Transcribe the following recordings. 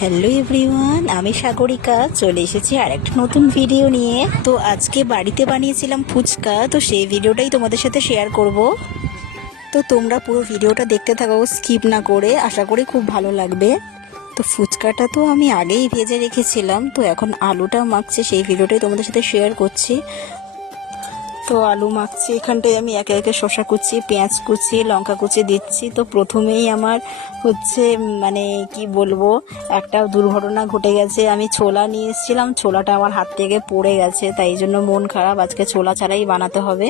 Hello everyone, আমি সাগরিকা চলে এসেছি আর একটা নতুন ভিডিও নিয়ে। তো আজকে বাড়িতে বানিয়েছিলাম ফুচকা, তো সেই ভিডিওটাই তোমাদের সাথে শেয়ার করব। তো তোমরা পুরো ভিডিওটা দেখতে থাকো স্কিপ না করে, আশা করি খুব ভালো লাগবে। তো ফুচকাটা তো আমি আগেই ভেজে রেখেছিলাম, তো এখন আলুটা মাখছে, সেই ভিডিওটাই তোমাদের সাথে শেয়ার করছি। তো আলু মাখছি, এখানটায় আমি একে একে শসা কুচি, পেঁয়াজ কুচি, লঙ্কা কুচি দিচ্ছি। তো প্রথমেই আমার হচ্ছে মানে কি বলবো, একটা দুর্ঘটনা ঘটে গেছে। আমি ছোলা নিয়ে এসেছিলাম, ছোলাটা আমার হাত থেকে পড়ে গেছে, তাই জন্য মন খারাপ। আজকে ছোলা ছাড়াই বানাতে হবে।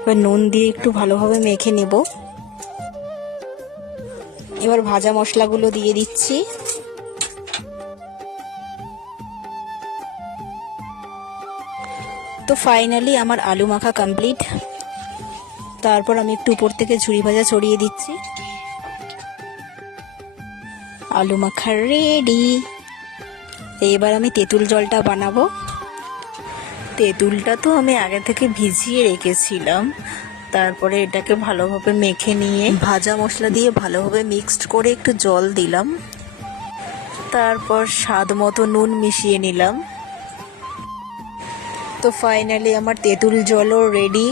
এবার নুন দিয়ে একটু ভালোভাবে মেখে নেব। এবার ভাজা মশলাগুলো দিয়ে দিচ্ছি। তো ফাইনালি আমার আলু মাখা কমপ্লিট। তারপর আমি একটু উপর থেকে ঝুরি ভাজা ছড়িয়ে দিচ্ছি। আলু মাখা রেডি। এবার আমি তেঁতুল জলটা বানাবো। তেঁতুলটা তো আমি আগে থেকে ভিজিয়ে রেখেছিলাম, তারপরে এটাকে ভালোভাবে মেখে নিয়ে ভাজা মশলা দিয়ে ভালোভাবে মিক্সড করে একটু জল দিলাম। তারপর স্বাদ মতো নুন মিশিয়ে নিলাম। তো ফাইনালি আমার তেঁতুল জলও রেডি।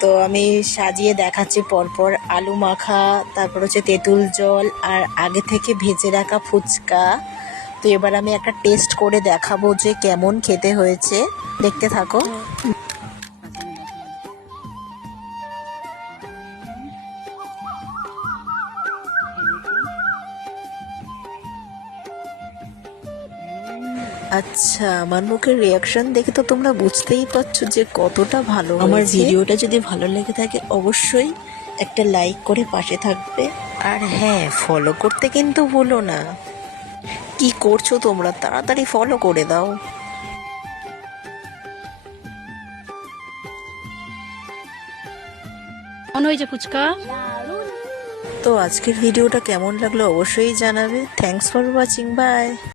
তো আমি সাজিয়ে দেখাচ্ছি পরপর আলু মাখা, তারপর হচ্ছে তেঁতুল জল, আর আগে থেকে ভেজে রাখা ফুচকা। তো এবার আমি একটা টেস্ট করে দেখাবো যে কেমন খেতে হয়েছে, দেখতে থাকো। আচ্ছা, আমার মুখের রিয়াকশন দেখে তো তোমরা বুঝতেই পারছো যে কতটা ভালো হয়েছে। আমার ভিডিওটা যদি ভালো লেগে থাকে অবশ্যই একটা লাইক করে পাশে থাকবে, আর হ্যাঁ, ফলো করতে কিন্তু ভুলো না। কি করছো তোমরা, তাড়াতাড়ি ফলো করে দাও। কেমন হয়েছে ফুচকা? তো আজকের ভিডিওটা কেমন লাগলো অবশ্যই জানাবে। Thanks for watching, by.